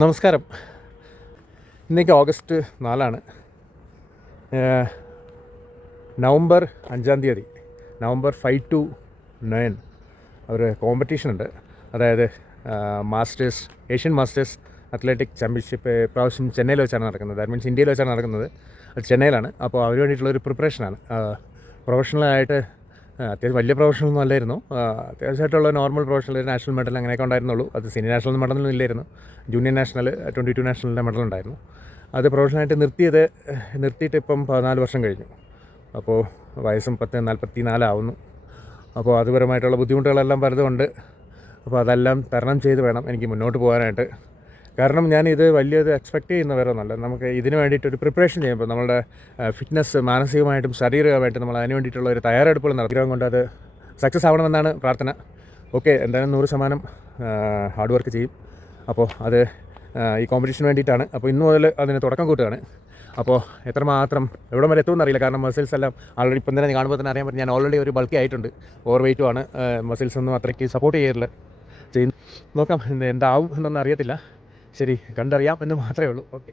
നമസ്കാരം. ഇന്നേക്ക് August 4 November 5 November 5 to 9 ഒരു കോമ്പറ്റീഷൻ ഉണ്ട്. അതായത് masters, Asian masters athletic championship പ്രാവശ്യം ചെന്നൈയിൽ വെച്ചാണ് നടക്കുന്നത്. ദാറ്റ് മീൻസ് ഇന്ത്യയിൽ വെച്ചാണ് നടക്കുന്നത്. അത് ചെന്നൈയിലാണ്. അപ്പോൾ അതിന് വേണ്ടിയിട്ടുള്ളൊരു പ്രിപ്പറേഷനാണ്. പ്രൊഫഷണലായിട്ട് അത്യാവശ്യം വലിയ പ്രൊഫഷണലൊന്നും അല്ലായിരുന്നു. അത്യാവശ്യമായിട്ടുള്ള നോർമൽ പ്രൊഫഷണൽ നാഷണൽ മെഡൽ അങ്ങനെയൊക്കെ ഉണ്ടായിരുന്നുള്ളൂ. അത് സീനിയർ നാഷണൽ മെഡലൊന്നും ഇല്ലായിരുന്നു. ജൂനിയർ നാഷണൽ 22 നാഷണലിൻ്റെ മെഡൽ ഉണ്ടായിരുന്നു. അത് പ്രൊഫഷണലായിട്ട് നിർത്തിയിട്ട് ഇപ്പം 14 വർഷം കഴിഞ്ഞു. അപ്പോൾ വയസ്സും 44 ആവുന്നു. അപ്പോൾ അതുപരമായിട്ടുള്ള ബുദ്ധിമുട്ടുകളെല്ലാം പലതുമുണ്ട്. അപ്പോൾ അതെല്ലാം തരണം ചെയ്ത് വേണം എനിക്ക് മുന്നോട്ട് പോകാനായിട്ട്. കാരണം ഞാനിത് വലിയത് എക്സ്പെക്റ്റ് ചെയ്യുന്ന വേറെ ഒന്നുമല്ല. നമുക്ക് ഇതിന് വേണ്ടിയിട്ടൊരു പ്രിപ്പറേഷൻ ചെയ്യുമ്പോൾ നമ്മളുടെ ഫിറ്റ്നസ് മാനസികമായിട്ടും ശാരീരികമായിട്ടും നമ്മൾ അതിന് വേണ്ടിയിട്ടുള്ള ഒരു തയ്യാറെടുപ്പുകൾ നടത്തിയത് കൊണ്ട് അത് സക്സസ് ആവണമെന്നാണ് പ്രാർത്ഥന. ഓക്കെ, എന്തായാലും 100% ഹാർഡ് വർക്ക് ചെയ്യും. അപ്പോൾ അത് ഈ കോമ്പറ്റീഷന് വേണ്ടിയിട്ടാണ്. അപ്പോൾ ഇന്ന് മുതൽ അതിന് തുടക്കം കൂട്ടുകയാണ്. അപ്പോൾ എത്രമാത്രം എവിടെ വരെ എത്തുമെന്ന് അറിയില്ല. കാരണം മസിൽസ് എല്ലാം ആൾറെഡി ഇപ്പം തന്നെ കാണുമ്പോൾ തന്നെ അറിയാൻ പറ്റും. ഞാൻ ഓൾറെഡി ഒരു ബൾക്കി ആയിട്ടുണ്ട്. ഓവർ വെയ്റ്റുമാണ്. മസിൽസ് ഒന്നും അത്രയ്ക്ക് സപ്പോർട്ട് ചെയ്യില്ല. നോക്കാം എന്താവും എന്നൊന്നും അറിയത്തില്ല. ശരി, കണ്ടറിയാം എന്ന് മാത്രമേ ഉള്ളൂ. ഓക്കെ.